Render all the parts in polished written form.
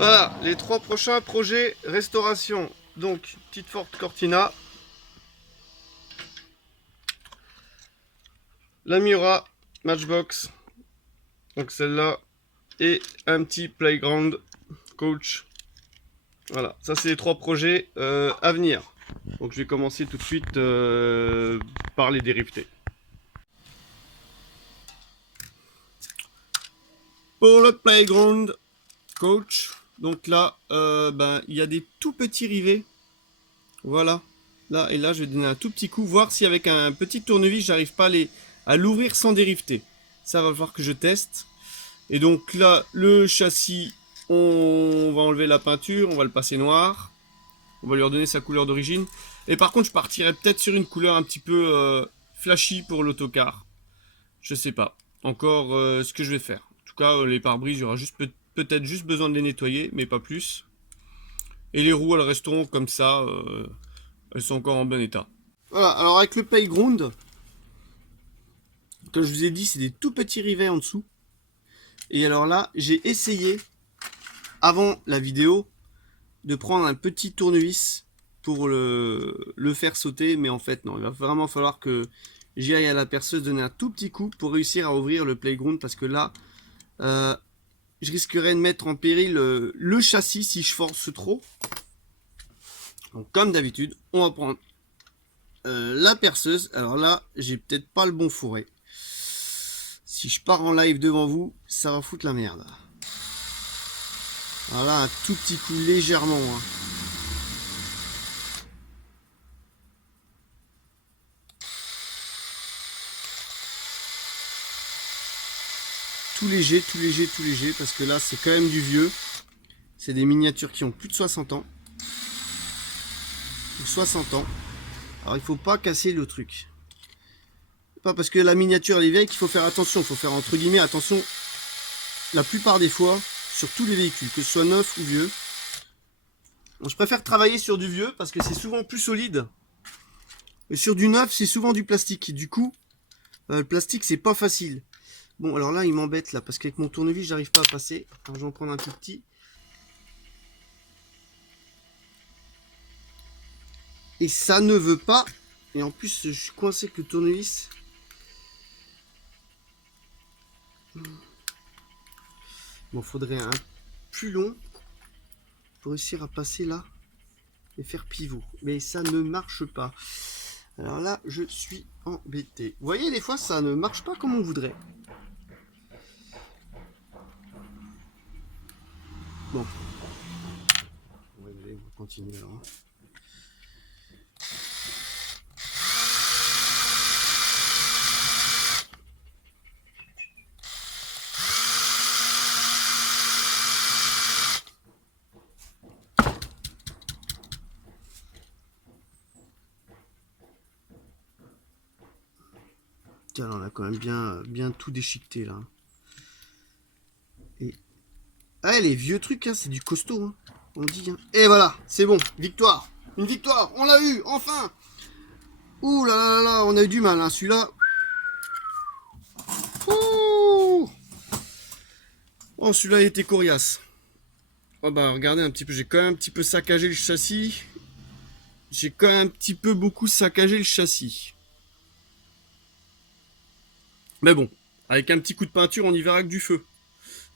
Voilà, les 3 prochains projets restauration. Donc, petite Ford Cortina, la Miura Matchbox, donc celle-là, et un petit Playground Coach. Voilà, ça c'est les 3 projets à venir. Donc je vais commencer tout de suite par les dérivés. Pour le Playground Coach, donc là, il y a des tout petits rivets. Voilà, là et là, je vais donner un tout petit coup, voir si avec un petit tournevis, j'arrive pas à l'ouvrir sans dériveter. Ça va falloir que je teste. Et donc là, le châssis, on va enlever la peinture, on va le passer noir. On va lui redonner sa couleur d'origine. Et par contre, je partirais peut-être sur une couleur un petit peu flashy pour l'autocar. Je sais pas encore ce que je vais faire. En tout cas, les pare-brises, il y aura juste peut-être juste besoin de les nettoyer, mais pas plus. Et les roues, elles resteront comme ça. Elles sont encore en bon état. Voilà, alors avec le playground, comme je vous ai dit, c'est des tout petits rivets en dessous. Et alors là, j'ai essayé, avant la vidéo, de prendre un petit tournevis pour le faire sauter. Mais en fait, non, il va vraiment falloir que j'y aille à la perceuse donner un tout petit coup pour réussir à ouvrir le playground. Parce que là, je risquerais de mettre en péril le châssis si je force trop. Donc comme d'habitude, on va prendre la perceuse. Alors là, j'ai peut-être pas le bon fourré. Si je pars en live devant vous, ça va foutre la merde. Voilà, un tout petit coup légèrement. Hein. Tout léger, tout léger, tout léger, parce que là, c'est quand même du vieux. C'est des miniatures qui ont plus de 60 ans. 60 ans. Alors, il faut pas casser le truc. Pas parce que la miniature elle est vieille qu'il faut faire attention. Il faut faire entre guillemets attention la plupart des fois sur tous les véhicules, que ce soit neuf ou vieux. Donc, je préfère travailler sur du vieux parce que c'est souvent plus solide. Et sur du neuf, c'est souvent du plastique. Du coup, le plastique, c'est pas facile. Bon, alors là, il m'embête là parce qu'avec mon tournevis, j'arrive pas à passer. Alors, je vais en prendre un tout petit. Et ça ne veut pas. Et en plus, je suis coincé avec le tournevis. Bon, faudrait un plus long pour réussir à passer là et faire pivot. Mais ça ne marche pas. Alors là, je suis embêté. Vous voyez, des fois, ça ne marche pas comme on voudrait. Bon. On va continuer alors. Tiens, là, on a quand même bien tout déchiqueté là. Et... ah, les vieux trucs, hein, c'est du costaud, hein, on dit. Hein. Et voilà, c'est bon, victoire. Une victoire, on l'a eu, enfin. Ouh là là là, on a eu du mal, hein, celui-là. Oh, celui-là, il était coriace. Oh bah, regardez un petit peu, j'ai quand même un petit peu saccagé le châssis. J'ai quand même un petit peu beaucoup saccagé le châssis. Mais bon, avec un petit coup de peinture, on y verra que du feu.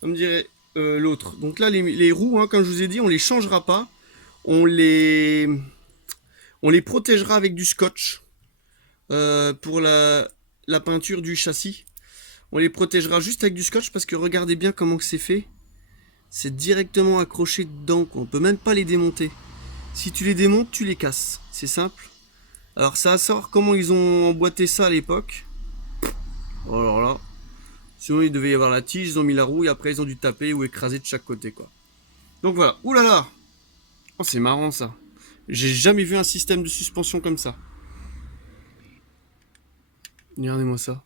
Comme dirait l'autre. Donc là, les roues, hein, comme je vous ai dit, on les changera pas. On les protégera avec du scotch pour la peinture du châssis. On les protégera juste avec du scotch parce que regardez bien comment c'est fait. C'est directement accroché dedans. On peut même pas les démonter. Si tu les démontes, tu les casses. C'est simple. Alors ça va savoir comment ils ont emboîté ça à l'époque. Oh, alors là. Sinon il devait y avoir la tige, ils ont mis la roue et après ils ont dû taper ou écraser de chaque côté quoi. Donc voilà. Ouh là là. Oh, c'est marrant ça. J'ai jamais vu un système de suspension comme ça. Regardez-moi ça.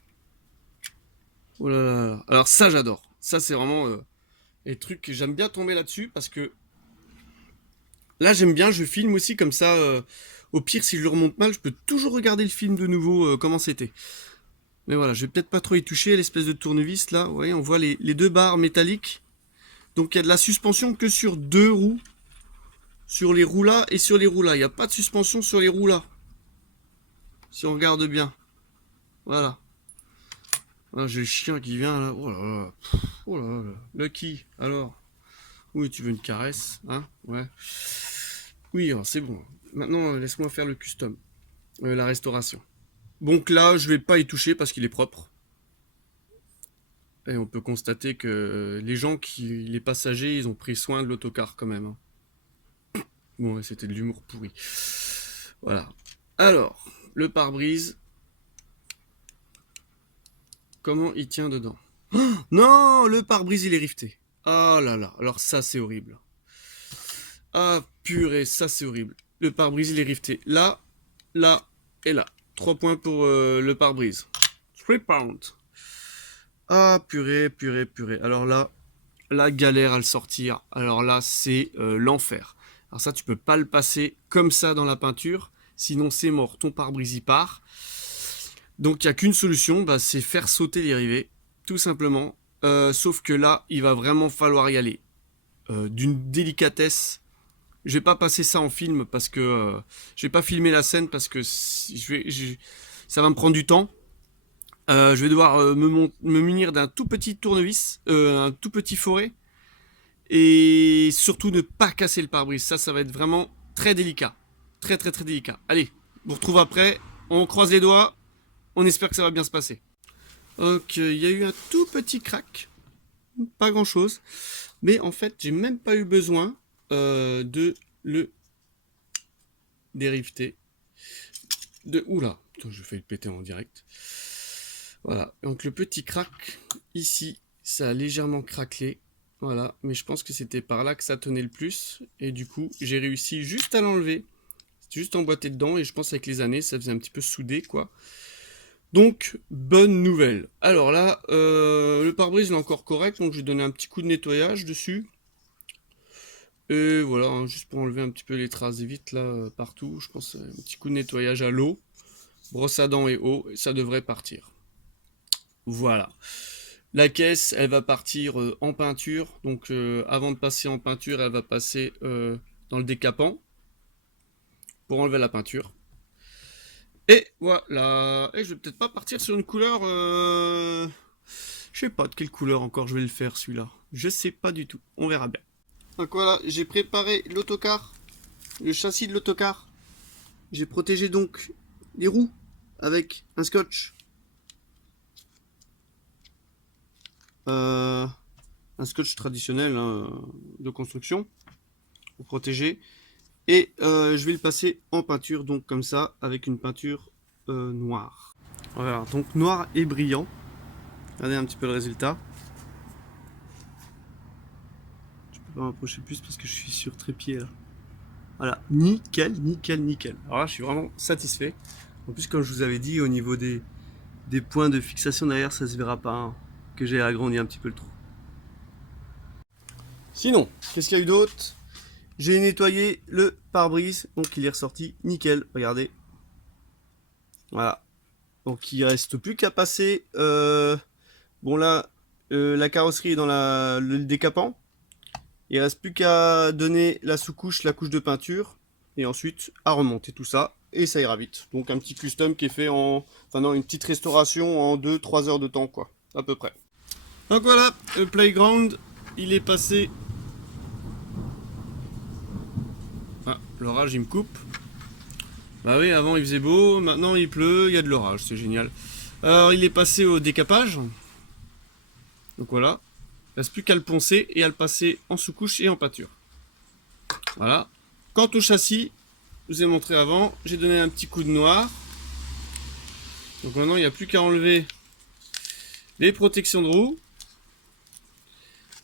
Oh là là. Alors ça j'adore. Ça c'est vraiment les trucs que j'aime bien tomber là-dessus parce que là j'aime bien, je filme aussi comme ça. Au pire si je le remonte mal, je peux toujours regarder le film de nouveau comment c'était. Mais voilà, je vais peut-être pas trop y toucher, l'espèce de tournevis là. Vous voyez, on voit les deux barres métalliques Donc il y a de la suspension que sur 2 roues. Sur les roues là et sur les roues là. Il n'y a pas de suspension sur les roues là. Si on regarde bien. Voilà. Ah, j'ai le chien qui vient là. Oh là là. Oh là là. Lucky, alors. Oui, tu veux une caresse, hein? Ouais. Oui, c'est bon. Maintenant, laisse-moi faire le custom. La restauration. Donc là, je vais pas y toucher parce qu'il est propre. Et on peut constater que les passagers, ils ont pris soin de l'autocar quand même. Hein. Bon, c'était de l'humour pourri. Voilà. Alors, le pare-brise. Comment il tient dedans? Oh non, le pare-brise, il est rifté. Ah là là, alors ça, c'est horrible. Ah purée, ça, c'est horrible. Le pare-brise, il est rifté. Là, là et là. 3 points pour le pare-brise. 3 pounds. Ah purée, purée, purée. Alors là, la galère à le sortir. Alors là, c'est l'enfer. Alors ça, tu peux pas le passer comme ça dans la peinture. Sinon, c'est mort. Ton pare-brise, il part. Donc, il n'y a qu'une solution. Bah, c'est faire sauter les rivets. Tout simplement. Sauf que là, il va vraiment falloir y aller. D'une délicatesse. Je vais pas passer ça en film parce que je vais pas filmer la scène parce que ça va me prendre du temps. Je vais devoir me munir d'un tout petit tournevis, un tout petit forêt, et surtout ne pas casser le pare-brise. Ça va être vraiment très délicat, très très très délicat. Allez, on retrouve après. On croise les doigts. On espère que ça va bien se passer. Ok, il y a eu un tout petit crack, pas grand chose, mais en fait j'ai même pas eu besoin de le dérifter. Oula, je vais le péter en direct. Voilà, donc le petit crack ici, ça a légèrement craquelé. Voilà, mais je pense que c'était par là que ça tenait le plus. Et du coup, j'ai réussi juste à l'enlever. C'était juste emboîté dedans et je pense avec les années, ça faisait un petit peu soudé, quoi. Donc, bonne nouvelle. Alors là, le pare-brise est encore correct, donc je vais donner un petit coup de nettoyage dessus. Et voilà, hein, juste pour enlever un petit peu les traces des vitres là, partout. Je pense un petit coup de nettoyage à l'eau. Brosse à dents et eau, et ça devrait partir. Voilà. La caisse, elle va partir en peinture. Donc avant de passer en peinture, elle va passer dans le décapant pour enlever la peinture. Et voilà. Et je vais peut-être pas partir sur une couleur... Je sais pas de quelle couleur encore je vais le faire celui-là. Je sais pas du tout. On verra bien. Donc voilà, j'ai préparé l'autocar, le châssis de l'autocar. J'ai protégé donc les roues avec un scotch. Un scotch traditionnel hein, de construction pour protéger. Et je vais le passer en peinture, donc comme ça, avec une peinture noire. Voilà, donc noir et brillant. Regardez un petit peu le résultat. Je peux pas m'approcher plus parce que je suis sur trépied là. Voilà, nickel, nickel, nickel. Alors là, je suis vraiment satisfait. En plus, comme je vous avais dit, au niveau des points de fixation derrière, ça se verra pas hein, que j'ai agrandi un petit peu le trou. Sinon, qu'est-ce qu'il y a eu d'autre? J'ai nettoyé le pare-brise, donc il est ressorti nickel, regardez. Voilà. Donc il reste plus qu'à passer. Bon là, la carrosserie est dans le décapant. Il reste plus qu'à donner la sous-couche, la couche de peinture. Et ensuite à remonter tout ça. Et ça ira vite. Donc un petit custom qui est fait en... Enfin non, une petite restauration en 2-3 heures de temps quoi. À peu près. Donc voilà, le playground, il est passé... Ah, l'orage il me coupe. Bah oui, avant il faisait beau, maintenant il pleut, il y a de l'orage, c'est génial. Alors il est passé au décapage. Donc voilà. Il ne reste plus qu'à le poncer et à le passer en sous-couche et en peinture. Voilà. Quant au châssis, je vous ai montré avant, j'ai donné un petit coup de noir. Donc maintenant il n'y a plus qu'à enlever les protections de roue.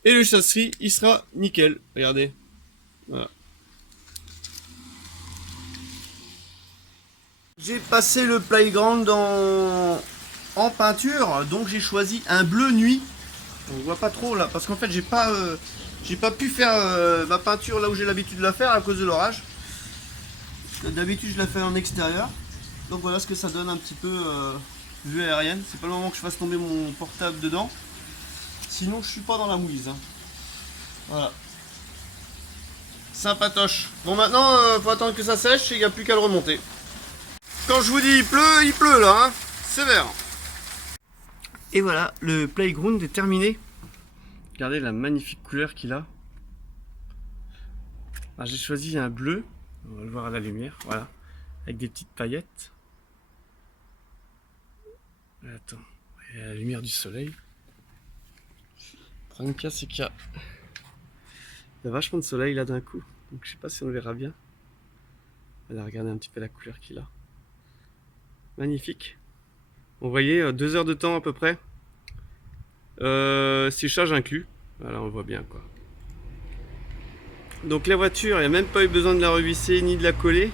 Et le châssis, il sera nickel. Regardez. Voilà. J'ai passé le playground en peinture, donc j'ai choisi un bleu nuit. On voit pas trop là, parce qu'en fait j'ai pas pu faire ma peinture là où j'ai l'habitude de la faire à cause de l'orage. D'habitude je la fais en extérieur. Donc voilà ce que ça donne un petit peu vue aérienne. C'est pas le moment que je fasse tomber mon portable dedans. Sinon je suis pas dans la mouise. Hein. Voilà. Sympatoche. Bon, maintenant, faut attendre que ça sèche et il n'y a plus qu'à le remonter. Quand je vous dis il pleut là, hein. Sévère. Et voilà, le playground est terminé. Regardez la magnifique couleur qu'il a. J'ai choisi un bleu, on va le voir à la lumière, voilà, avec des petites paillettes. Attends, il y a la lumière du soleil. Le problème qu'il y a, c'est qu'il y a vachement de soleil là d'un coup, donc je sais pas si on le verra bien. On va regarder un petit peu la couleur qu'il a. Magnifique. Vous voyez, 2 heures de temps à peu près. Séchage inclus. Voilà, on le voit bien quoi. Donc la voiture, il n'y a même pas eu besoin de la revisser ni de la coller,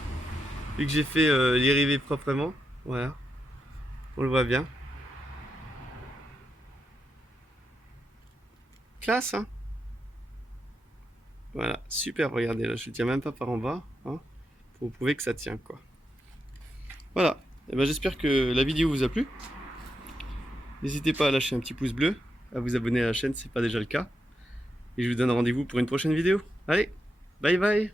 vu que j'ai fait les rivets proprement. Voilà, on le voit bien. Classe, hein. Voilà, super, regardez, là, je ne tiens même pas par en bas, hein, pour prouver que ça tient, quoi. Voilà, et ben, j'espère que la vidéo vous a plu. N'hésitez pas à lâcher un petit pouce bleu, à vous abonner à la chaîne si ce n'est pas déjà le cas. Et je vous donne rendez-vous pour une prochaine vidéo. Allez, bye bye.